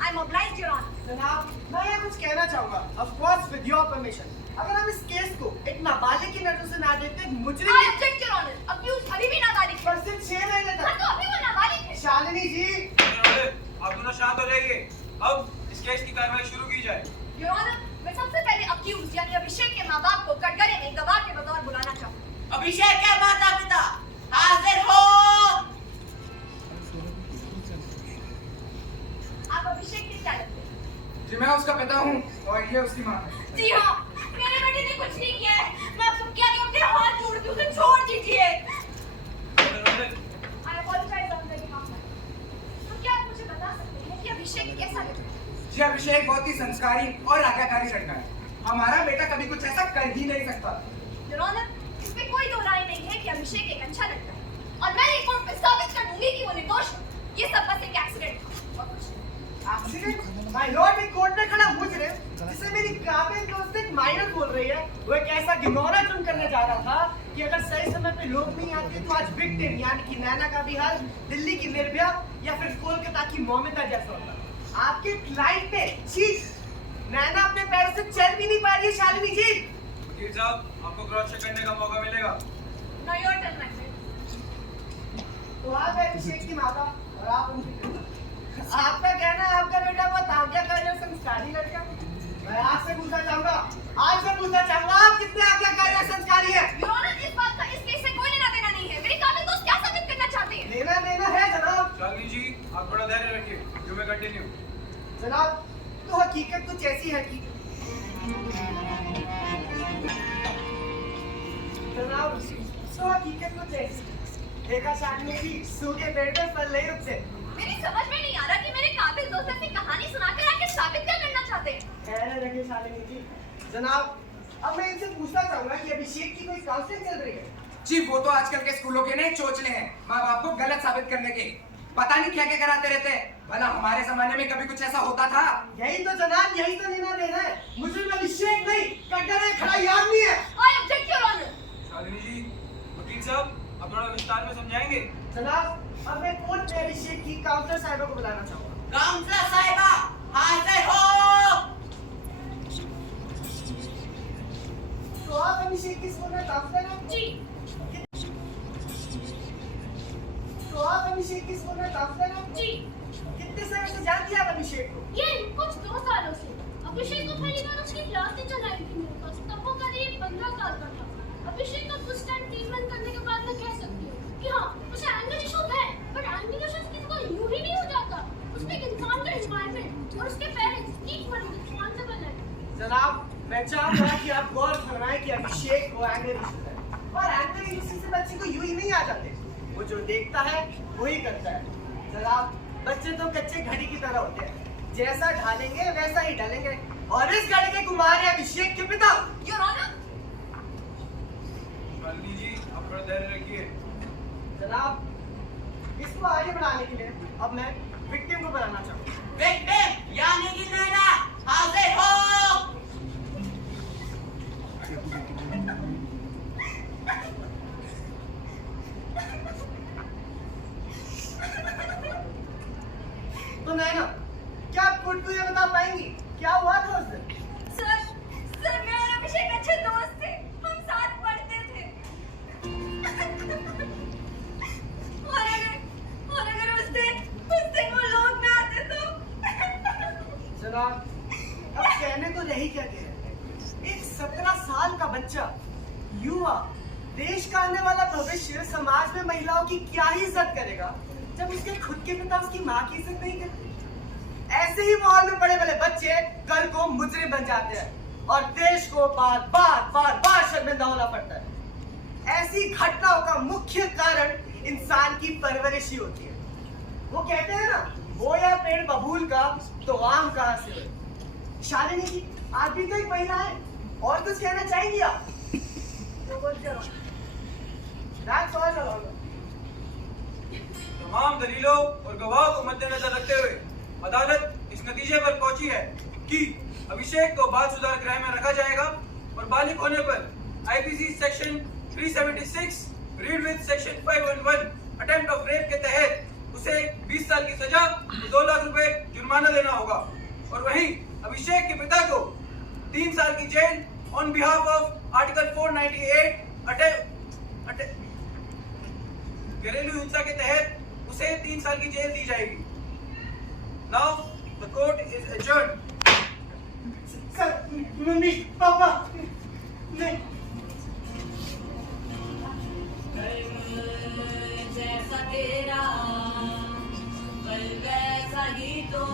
I'm obliged, Your Honor. जनाब, मैं ये कुछ कहना चाहूँगा। Of course, with your permission. अगर हम इस केस को एक नाबालिग की नजर से ना देखते, एक मुजरिम I object, Your Honor. Accused अभी भी नाबालिग है। पर सिर्फ 6 महीने हाँ, तक। तो अभी वो नाबालिग है। शालिनी जी, आप दोनों शांत हो जाइए। अब इस केस की कार्रवाई शुरू की जाए। Your Honor, मैं सबसे पहले accused यानी अभिषेक के माँ-बाप को कटघरे में गवाह के बतौर बुलाना चाहूँगा। अभिषेक के माता पिता हाजिर हो। आप अभिषेक के क्या लगते हैं? जी मैं उसका पिता हूँ और ये उसकी माँ है। जी हाँ, मेरे बेटे ने कुछ नहीं किया है। मैं आपको क्या कहूँ, अपने हाथ जोड़ती हूँ, उसे छोड़ दीजिए। I apologize on their behalf. तो क्या आप मुझे बता सकते हैं कि अभिषेक कैसा लगता है? जी अभिषेक बहुत ही संस्कारी और आज्ञाकारी लड़का है। हमारा बेटा कभी कुछ ऐसा कर ही नहीं सकता। Your Honor, इसमें कोई दो राय नहीं है कि अभिषेक एक अच्छा लड़का है और मैं ये कोर्ट में साबित कर दूंगी कि वो निर्दोष है। ये सब बस एक एक्सीडेंट था और कुछ नहीं। एक्सीडेंट? माय लॉर्ड, एक कोर्ट में खड़ा मुजरिम जिसे मेरी काबिल दोस्त एक माइनर बोल रही है, वो एक ऐसा घिनौना जुर्म करने जा रहा था कि अगर सही समय पे लोग नहीं आते तो आज विक्टिम यानी कि नैना का भी हाल दिल्ली की निर्भया या फिर कोलकाता की मौमिता जैसा होता। आपके क्लाइंट ने चीज नैना अपने पैरों से चल भी नहीं पा रही है। शालिनी जी, वकील साहब, आपको क्रॉस चेक करने का मौका मिलेगा। Now your turn, my friend. तो आप है अभिषेक की माता और आप उनकी पिता। आपका कहना है आपका बेटा बहुत आज्ञाकारी और संस्कारी लड़का। मैं आपसे पूछना चाहूंगा, आप कितने आज्ञाकारी और संस्कारी हैं? Your Honor, इस बात का इस केस से कोई लेना देना नहीं है। मेरी काबिल दोस्त क्या साबित करना चाहते हैं? लेना देना है जनाब। शालिनी जी, आप थोड़ा धैर्य रखिए। You may continue. जनाब, तो हकीकत कुछ ऐसी है कि जनाब, तो हकीकत कुछ ऐसी देखा शालिनी जी, सूखे पेड़ पे फल नहीं उगते। मेरी समझ में नहीं आ रहा कि मेरे काबिल दोस्त ऐसी कहानी सुनाकर आके साबित क्या करना चाहते हैं। खैर रखिए शालिनी जी। जनाब, अब मैं इनसे पूछना चाहूंगा कि अभिषेक की कोई काउंसलिंग चल रही है? जी वो तो आजकल के स्कूलों के नए चोचले हैं, माँ बाप को गलत साबित करने के। पता नहीं क्या क्या कराते रहते हैं। भला हमारे जमाने में कभी कुछ ऐसा होता था? यही तो जनाब, यही तो लेना देना है। मुझे अभिषेक नहीं, कटघरे खड़ा याद नहीं है। I object, Your Honor. Shalini जी, वकील साहब, आप थोड़ा विस्तार में समझाएंगे? जनाब, अब मैं कोर्ट में अभिषेक की काउंसलर साहिबा को बुलाना चाहूंगा। काउंसलर साहिबा हाजिर हो। तो आप अभिषेक की स्कूल में काउंसलर हैं? जी, तो आप अभिषेक की स्कूल में काउंसलर हैं? जी। कितने समय से जानती हैं आप अभिषेक को? ये कुछ 2 सालों से। अभिषेक को पहली बार उसकी क्लास टीचर आई थी मेरे पास, तब वो करीब 15 साल का था। अभिषेक का कुछ टाइम ट्रीटमेंट करने के बाद मैं कह सकती हूँ कि हाँ, उसे एंगर इशू है, बट एंगर इशू किसी को यूं ही नहीं हो जाता। उसमें एक इंसान का एनवायरनमेंट और उसके पेरेंट्स इक्वली रिस्पांसिबल है। जनाब, मैं चाहूंगा कि आप गौर फरमाएं कि अभिषेक को एंगर इशू है और एंगर इशू से बच्चे को यूं ही नहीं आ जाते। वो जो देखता है वही करता है। जनाब, बच्चे तो कच्चे घड़ी की तरह होते हैं, जैसा ढालेंगे वैसा ही डालेंगे। और इस घड़ी के कुमार है अभिषेक के पिता। Your Honor, शालिनी जी, आप थोड़ा धैर्य रखिए। जनाब, इसको आगे बढ़ाने के लिए अब मैं विक्टिम को बनाना चाहूँगा। विक्टिम यानी कि नैना हाजिर हो। तो नैना, क्या आप कोर्ट को ये बता पाएंगी क्या हुआ था उस दिन? सर मैं और अभिषेक अच्छे दोस्त थे, हम साथ पढ़ते थे। और अगर उस दिन वो लोग ना आते तो। जनाब, अब कहने को रही क्या कह रहे हैं। एक 17 साल का बच्चा, युवा, देश का आने वाला भविष्य समाज में महिलाओं की क्या ही इज्जत करेगा जब उसके खुद के पिता उसकी माँ की इज्जत नहीं करते। ऐसे ही माहौल में बड़े बड़े बच्चे कल को मुजरिम बन जाते हैं और देश को बार शर्मिंदा होना पड़ता है। ऐसी घटनाओं का मुख्य कारण इंसान की परवरिश ही होती है। वो कहते हैं ना, बोया पेड़ बबूल का तो आम कहाँ से हुए। शालिनी जी, आप भी तो एक महिला है, और कुछ कहना चाहेंगी आप? तो बोलते रहो। That's all, Your Honor. तमाम दलीलों और गवाहों को मद्देनजर रखते हुए अदालत इस नतीजे पर पहुंची है कि अभिषेक को बाल सुधार गृह में रखा जाएगा और बालिग होने पर IPC section 376 read with section 511 attempt of rape के तहत उसे 20 साल की सजा और 2 लाख रुपए जुर्माना जुर्माना देना होगा और वहीं अभिषेक के पिता को 3 साल की जेल ऑन बिहाफ ऑफ आर्टिकल 498 घरेलू हिंसा के तहत उसे 3 साल की जेल दी जाएगी। Now the court is adjourned. Sir, mummy, पापा, नहीं। जैसा तेरा कल वैसा ही तो